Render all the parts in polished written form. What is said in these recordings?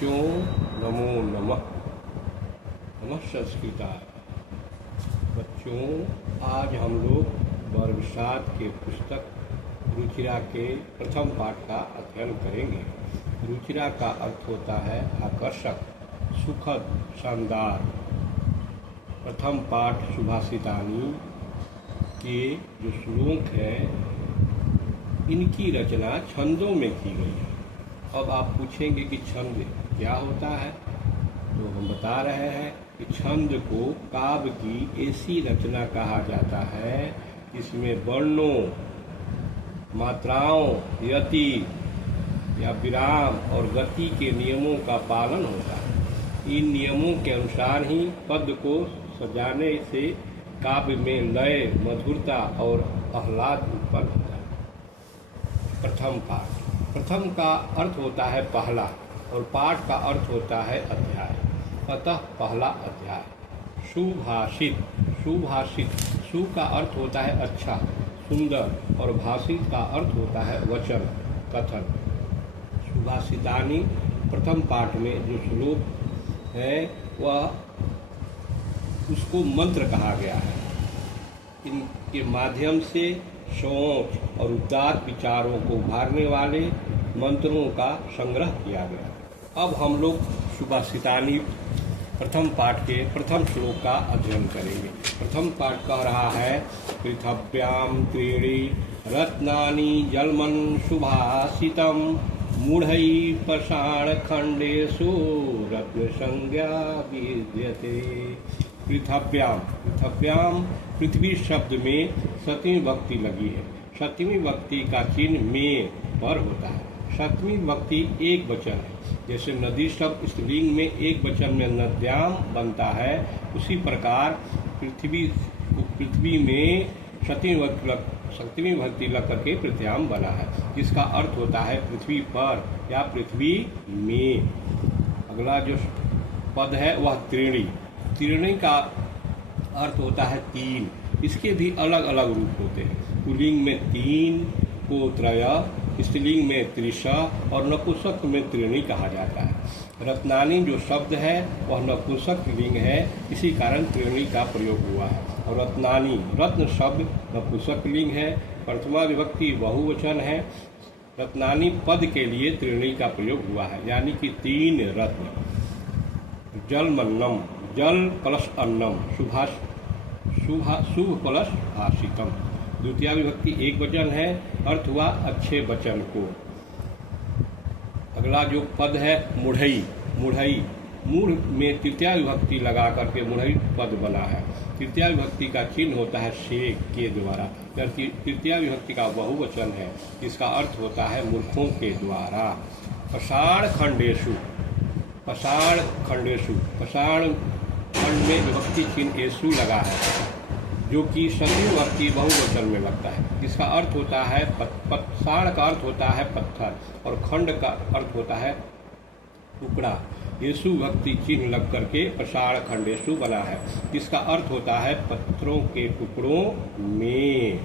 बच्चों नमो नमः। नमः संस्कृताय। बच्चों आज हम लोग वर्ग 7 के पुस्तक रुचिरा के प्रथम पाठ का अध्ययन करेंगे। रुचिरा का अर्थ होता है आकर्षक, सुखद, शानदार। प्रथम पाठ सुभाषितानी के जो श्लोक हैं इनकी रचना छंदों में की गई है। अब आप पूछेंगे कि छंद क्या होता है, तो हम बता रहे हैं कि छंद को काव्य की ऐसी रचना कहा जाता है जिसमें वर्णों, मात्राओं, यति या विराम और गति के नियमों का पालन होता है। इन नियमों के अनुसार ही पद को सजाने से काव्य में लय, मधुरता और आह्लाद उत्पन्न होता है। प्रथम पाठ। प्रथम का अर्थ होता है पहला और पाठ का अर्थ होता है अध्याय। अतः पहला अध्याय। सुभाषित। सुभाषित सु का अर्थ होता है अच्छा, सुंदर और भाषित का अर्थ होता है वचन, कथन। सुभाषितानी प्रथम पाठ में जो श्लोक है वह उसको मंत्र कहा गया है। इनके माध्यम से सोच और उदात्त विचारों को उभारने वाले मंत्रों का संग्रह किया गया। अब हम लोग सुभाषितानी प्रथम पाठ के प्रथम श्लोक का अध्ययन करेंगे। प्रथम पाठ कह रहा है पृथव्याम त्रीणि रत्नानि जलमन सुभाषितम मूढ़ै पाषाण खंडेषु रत्न संज्ञा विद्यते। पृथव्याम। पृथव्याम पृथ्वी शब्द में सप्तमी विभक्ति लगी है। सप्तमी विभक्ति का चिन्ह में पर होता है। सप्तमी विभक्ति एक वचन है। जैसे नदी शब्द स्त्रीलिंग में एक वचन में नद्याम बनता है, उसी प्रकार पृथ्वी में सप्तमी विभक्ति लग करके पृथ्व्याम बना है, जिसका अर्थ होता है पृथ्वी पर या पृथ्वी में। अगला जो पद है वह त्रीणि। त्रीणि का अर्थ होता है तीन। इसके भी अलग अलग रूप होते हैं। पुल्लिंग में तीन को त्रय, स्त्रीलिंग में त्रिश और नपुंसक में त्रीणि कहा जाता है। रत्नानी जो शब्द है वह नपुंसक लिंग है, इसी कारण त्रीणि का प्रयोग हुआ है। और रत्नानी रत्न शब्द नपुंसक लिंग है, प्रथमा विभक्ति बहुवचन है। रत्नानी पद के लिए त्रीणि का प्रयोग हुआ है, यानी कि तीन रत्न। जलमन्नम जल प्लस अन्नम शुभ प्लस भाषितम। द्वितीय विभक्ति एक वचन है, अर्थ हुआ अच्छे वचन को। अगला जो पद है मूढ़ई। मूढ़ई मूढ़ में तृतीय विभक्ति लगा करके मूढ़ई पद बना है। तृतीय विभक्ति का चिन्ह होता है शेख के द्वारा। तृतीय विभक्ति का बहुवचन है, जिसका अर्थ होता है मूर्खों के द्वारा। पाषाण खंडेषु। पाषाण खंडेषु पाषाण खंड में विभक्ति चिन्ह एसु लगा है, जो कि सप्तमी विभक्ति बहुवचन में लगता है, जिसका अर्थ होता है पाषाण का अर्थ होता है पत्थर और खंड का अर्थ होता है टुकड़ा। येसु विभक्ति चिन्ह लग करके पाषाण खंडेषु बना है, जिसका अर्थ होता है पत्थरों के टुकड़ों में।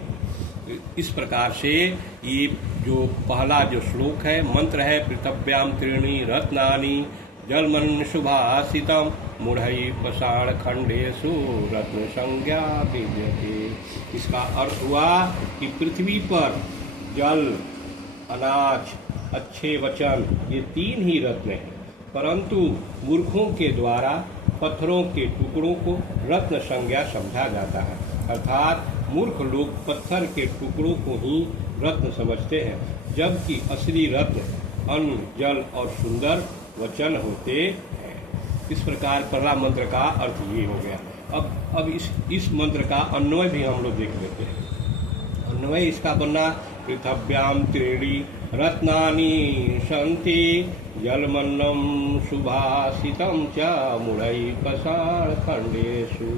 इस प्रकार से ये जो पहला जो श्लोक है मंत्र है पृथव्याम त्रीणि रत्नानि जलमन सुभाषितम मूढ़ै पाषाण खंडेषु रत्न संज्ञा विद्यते। इसका अर्थ हुआ कि पृथ्वी पर जल, अनाज, अच्छे वचन ये तीन ही रत्न हैं, परंतु मूर्खों के द्वारा पत्थरों के टुकड़ों को रत्न संज्ञा समझा जाता है। अर्थात मूर्ख लोग पत्थर के टुकड़ों को ही रत्न समझते हैं, जबकि असली रत्न अन्न, जल और सुंदर वचन होते हैं। इस प्रकार पहला मंत्र का अर्थ ये हो गया। अब इस मंत्र का अन्वय भी हम लोग देख लेते हैं। अन्वय इसका बनना पृथव्याम त्रीणि रत्नानि सन्ति जलमन्नम सुभाषितम च मूढ़ै पाषाण खंडेषु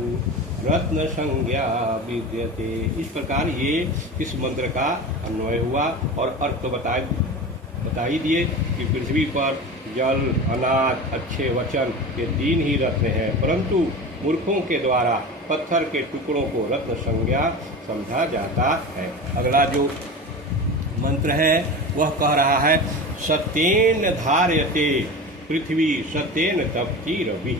रत्न संज्ञा विद्यते। इस प्रकार ये इस मंत्र का अन्वय हुआ और अर्थ बता ही दिए कि पृथ्वी पर जल, अनाज, अच्छे वचन ये तीन ही रत्न हैं, परंतु मूर्खों के द्वारा पत्थर के टुकड़ों को रत्न संज्ञा समझा जाता है। अगला जो मंत्र है वह कह रहा है सत्येन धार्यते पृथ्वी सतेन तपती रवि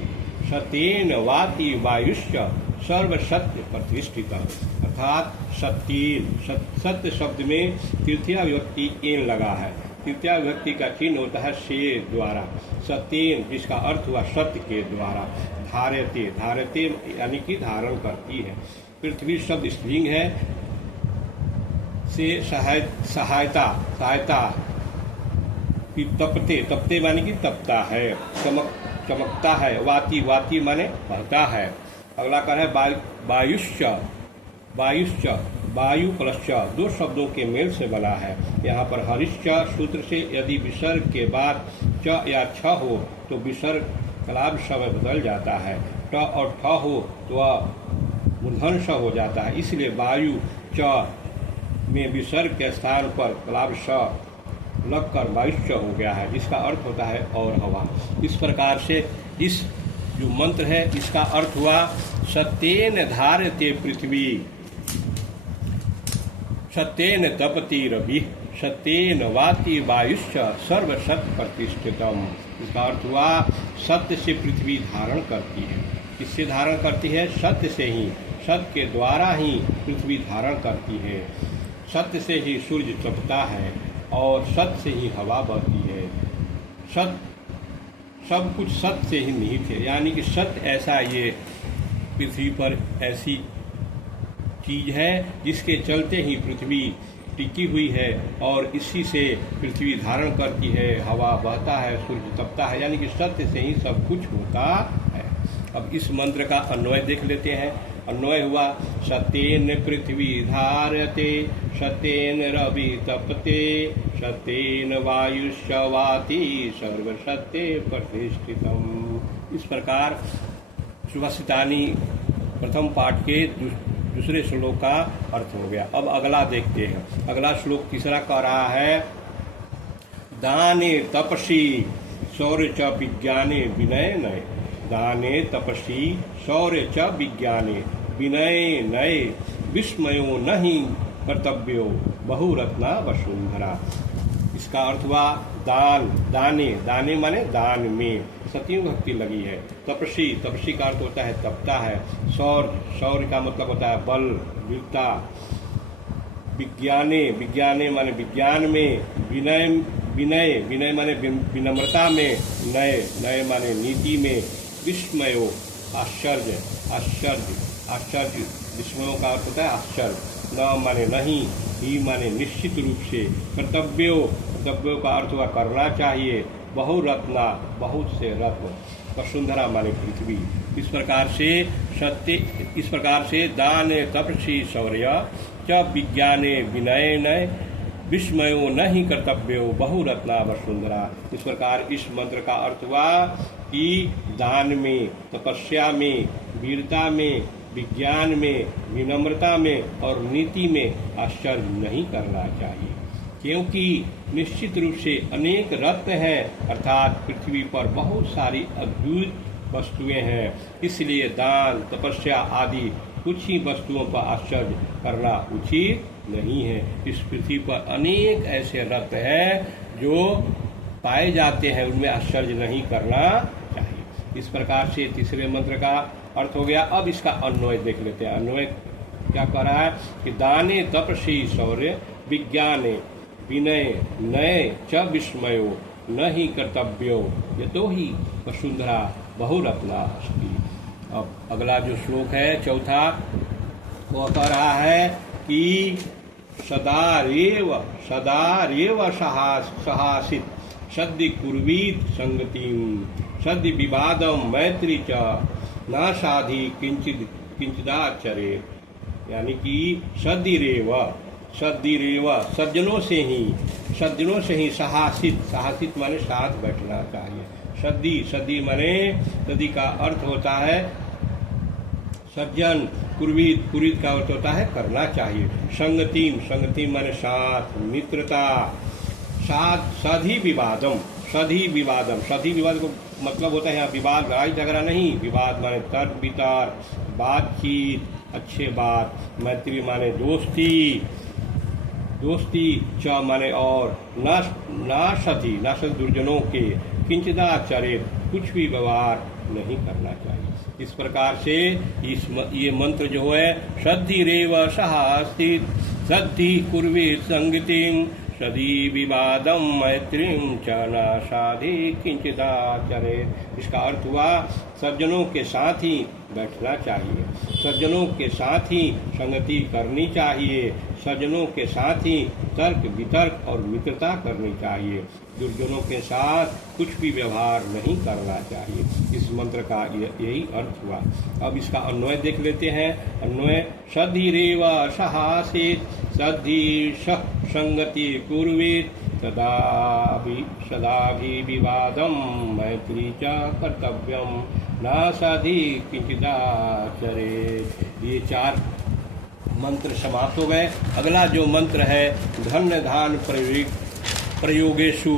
सतेन वाति वायुश्च सर्वसत्य प्रतिष्ठित। अर्थात सत्येन, सत्य शब्द में तृतीया विभक्ति एन लगा है। तृतीया विभक्ति का चिन्ह होता है से द्वारा। सत्येन जिसका अर्थ हुआ सत्य के द्वारा। धारयते, धारयते यानी कि धारण करती है। पृथ्वी शब्द स्त्रीलिंग है। से सहायता, सहायता। तपते, तपते माने कि तपता है, चमकता है। वाति, वाति माने बहता है। अगला कर है वायुश्च, वायुश्च, वायु प्लस दो शब्दों के मेल से बना है। यहाँ पर हरिश्च सूत्र से यदि विसर्ग के बाद च या छ हो तो विसर्ग कलाभ श में बदल जाता है। ट और ठ हो तो मूर्धन श हो जाता है। इसलिए वायु च में विसर्ग के स्थान पर कलाभ श लगकर वायुश्च हो गया है, जिसका अर्थ होता है और हवा। इस प्रकार से इस जो मंत्र है इसका अर्थ हुआ सत्येन धारयते पृथ्वी सत्येन तपति रवि सत्येन वाति वायुश्च सर्वसत प्रतिष्ठितम। इसका अर्थ हुआ सत्य से पृथ्वी धारण करती है। किससे धारण करती है? सत्य से ही, सत्य के द्वारा ही पृथ्वी धारण करती है। सत्य से ही सूर्य तपता है और सत्य से ही हवा बहती है। सत्य, सब कुछ सत्य से ही निहित है, यानी कि सत्य ऐसा ये पृथ्वी पर ऐसी चीज है जिसके चलते ही पृथ्वी टिकी हुई है और इसी से पृथ्वी धारण करती है, हवा बहता है, सूर्य तपता है, यानी कि सत्य से ही सब कुछ होता है। अब इस मंत्र का अन्वय देख लेते हैं। अन्वय हुआ सत्येन पृथ्वी धारयते सत्येन रवि तपते सत्येन वायुश्च वाति सर्वसत्ये प्रतिष्ठितम्। इस प्रकार सुभाषितानी प्रथम पाठ के दूसरे श्लोक का अर्थ हो गया। अब अगला देखते हैं। अगला श्लोक तीसरा कह रहा है दाने तपसी शौर्य च विज्ञाने विनय नय। दाने तपसी शौर्य च विज्ञाने विनय नय विस्मयो नहीं कर्तव्यो बहुरत्ना वसुंधरा। इसका अर्थ हुआ दान, दाने, दाने माने दान में सती भक्ति लगी है। तपसी, तपसी का अर्थ होता है तपता है। शौर्य, शौर्य का मतलब होता है बल, वीरता। विज्ञाने, विज्ञाने माने विज्ञान में। विनय, विनय, विनय माने विनम्रता में। नय, नय माने नीति में। विस्मयो आश्चर्य, आश्चर्य, आश्चर्य। विस्मयों का अर्थ होता है आश्चर्य। न माने नहीं, ही माने निश्चित रूप से। कर्तव्यो, कर्तव्यों का अर्थ हुआ करना चाहिए। बहुरत्ना, बहुत से रत्न। वसुंधरा माने पृथ्वी। इस प्रकार से सत्य, इस प्रकार से दाने तपसी शौर्य च विज्ञाने विनय नय विस्मयो नहीं कर्तव्यो बहुरत्ना वसुंधरा। इस प्रकार इस मंत्र का अर्थ हुआ कि दान में, तपस्या में, वीरता में, विज्ञान में, विनम्रता में और नीति में आश्चर्य नहीं करना चाहिए, क्योंकि निश्चित रूप से अनेक रत्न हैं, अर्थात पृथ्वी पर बहुत सारी अद्भुत वस्तुएं हैं। इसलिए दान, तपस्या आदि कुछ ही वस्तुओं पर आश्चर्य करना उचित नहीं है। इस पृथ्वी पर अनेक ऐसे रत्न हैं जो पाए जाते हैं, उनमें आश्चर्य नहीं करना चाहिए। इस प्रकार से तीसरे मंत्र का अर्थ हो गया। अब इसका अन्वय देख लेते हैं। अन्वय क्या कह रहा है कि दाने तपसी शौर्य विज्ञाने विनय नय च विस्मयो न ही कर्तव्यो यतो ही वसुंधरा बहुरत्ना अस्ति। अब अगला जो श्लोक है चौथा, वो कह रहा है कि सदारेव सदारेव सहासित सद्य कुर्वीत संगतिम सद्य विवादम मैत्री च न साधि किंचिदाचरे। यानी कि सद्यरेव, सद्यरेव सज्जनों से ही सहासित, सहासित माने साथ बैठना चाहिए। सद्दी, सद्दी माने सद्दी का अर्थ होता है सज्जन। कुर्वीत, कुर्वीत का अर्थ होता है करना चाहिए। संगतिम, संगतिम माने साथ, मित्रता। साथ सधी विवादम, सधी विवादम, सधी विवाद को मतलब होता है यहाँ विवाद लड़ाई झगड़ा नहीं। विवाद माने तर्क वितर्क, बातचीत, अच्छे बात। मैत्री माने दोस्ती। दोस्ती च माने और नाशति दुर्जनों के किंचिदाचरित कुछ भी व्यवहार नहीं करना चाहिए। इस प्रकार से ये मंत्र जो है सद्धिरेव सहास्ति सद्धि कुर्वे संगतिम सदी विवादम मैत्रीम च नाशाधि किंचिदाचरेत्। इसका अर्थ हुआ सज्जनों के साथ ही बैठना चाहिए, सज्जनों के साथ ही संगति करनी चाहिए, सज्जनों के साथ ही तर्क वितर्क और मित्रता करनी चाहिए, दुर्जनों के साथ कुछ भी व्यवहार नहीं करना चाहिए। इस मंत्र का यही अर्थ हुआ। अब इसका अन्वय देख लेते हैं। अन्वय सद्धिरेव सहासेत् सद्धि संगति कुर्वेत् सदाभि विवादम मैत्री च कर्तव्यम नासाधि किंचिदाचरेत्। ये 4 मंत्र समाप्त हो गए। अगला जो मंत्र है धन्य धान प्रयोगेषु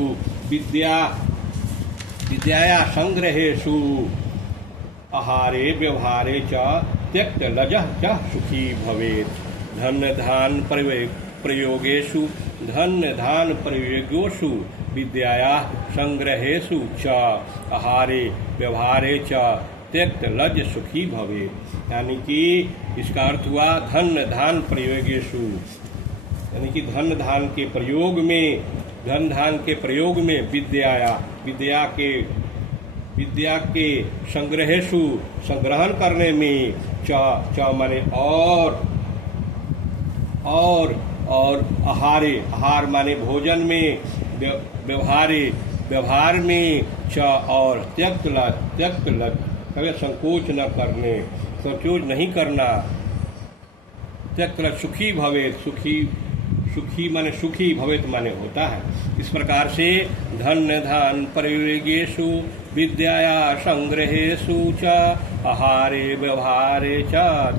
विद्याया संग्रहेषु आहारे व्यवहारे च त्यक्त लजः च सुखी भवेत्। धन्य धान प्रयोगेषु विद्याया संग्रहेषु च आहारे व्यवहारे च त्यक्त लज सुखी भवेत्। यानी कि इसका अर्थ हुआ धन धान प्रयोगेषु, यानी कि धन धान के प्रयोग में विद्या के संग्रहेषु संग्रहण करने में च माने और आहार माने भोजन में, व्यवहार में च और त्यक्त लज कभी संकोच न करने, संकोच नहीं करना। त्यक्त लज सुखी भवेत्, सुखी माने सुखी भवेत् माने होता है। इस प्रकार से धन्य धान प्रयोगेषु विद्याया संग्रहेषु च आहारे व्यवहारे च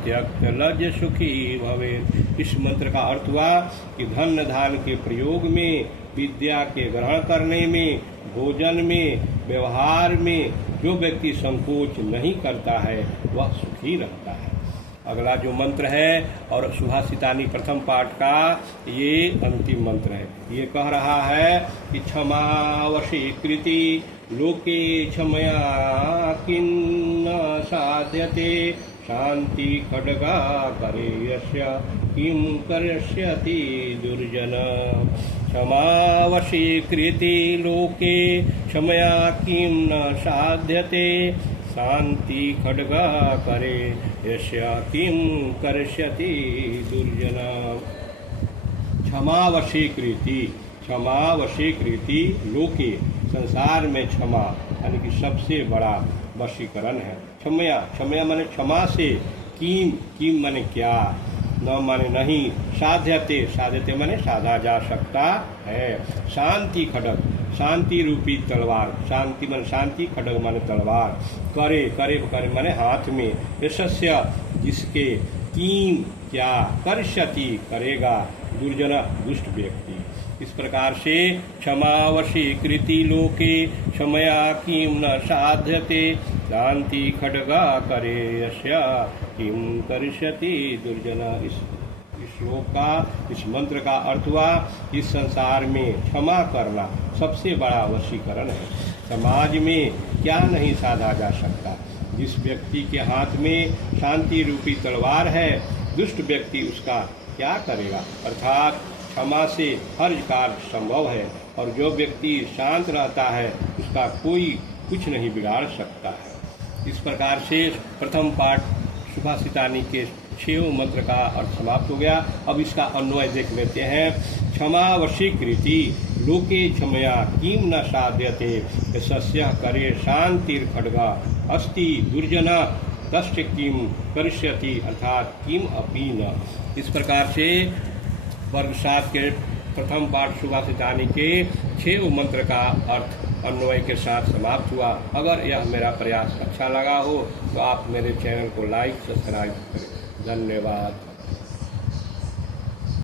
त्यक्त लज सुखी भवेत्। इस मंत्र का अर्थ हुआ कि धन्य धान के प्रयोग में, विद्या के ग्रहण करने में, भोजन में, व्यवहार में जो व्यक्ति संकोच नहीं करता है वह सुखी रहता है। अगला जो मंत्र है और सुभाषितानी प्रथम पाठ का ये अंतिम मंत्र है। ये कह रहा है कि क्षमावशीकृति लोके क्षमया किन्न साध्यते शांति खड्गा करे यस्य किं करिष्यति दुर्जन। क्षमावशीकृति लोके क्षमया किं न साध्यते शांति खड्गा करे यस्य किं करिष्यति दुर्जन। क्षमावशीकृति लोके, संसार में क्षमा यानी कि सबसे बड़ा वशीकरण है। क्षमया माने क्षमा से, किम माने क्या, न माने नहीं, साध्यते माने साधा जा सकता है। शांति खड्ग, शांति रूपी तलवार, शांति माने शांति, खड्ग माने तलवार, करे माने हाथ में, यशस्य जिसके, किम क्या, करिष्यति करेगा, दुर्जन दुष्ट व्यक्ति। इस प्रकार से क्षमावशीकृति लोके क्षमया किम न साध्यते शांति खड्गा करे यस्य किम करिष्यति दुर्जन। इस श्लोक का, इस मंत्र का अर्थ हुआ इस संसार में क्षमा करना सबसे बड़ा वशीकरण है। समाज में क्या नहीं साधा जा सकता। जिस व्यक्ति के हाथ में शांति रूपी तलवार है, दुष्ट व्यक्ति उसका क्या करेगा। अर्थात क्षमा से हर कार्य संभव है और जो व्यक्ति शांत रहता है उसका कोई कुछ नहीं बिगाड़ सकता है। इस प्रकार से प्रथम पाठ सुभाषितानी के 6 मंत्र का अर्थ समाप्त हो गया। अब इसका अन्वय देख लेते हैं। क्षमावशीकृति लोके क्षमया किम न साध्यते यस्य करे शांतिर खड्गा अस्ति दुर्जन तस्य किम करिष्यति, अर्थात किम अपि न। इस प्रकार से वर्ग 7 के प्रथम पाठ सुभाषितानी के 6 मंत्र का अर्थ अन्वय के साथ समाप्त हुआ। अगर यह मेरा प्रयास अच्छा लगा हो तो आप मेरे चैनल को लाइक सब्सक्राइब करें। धन्यवाद।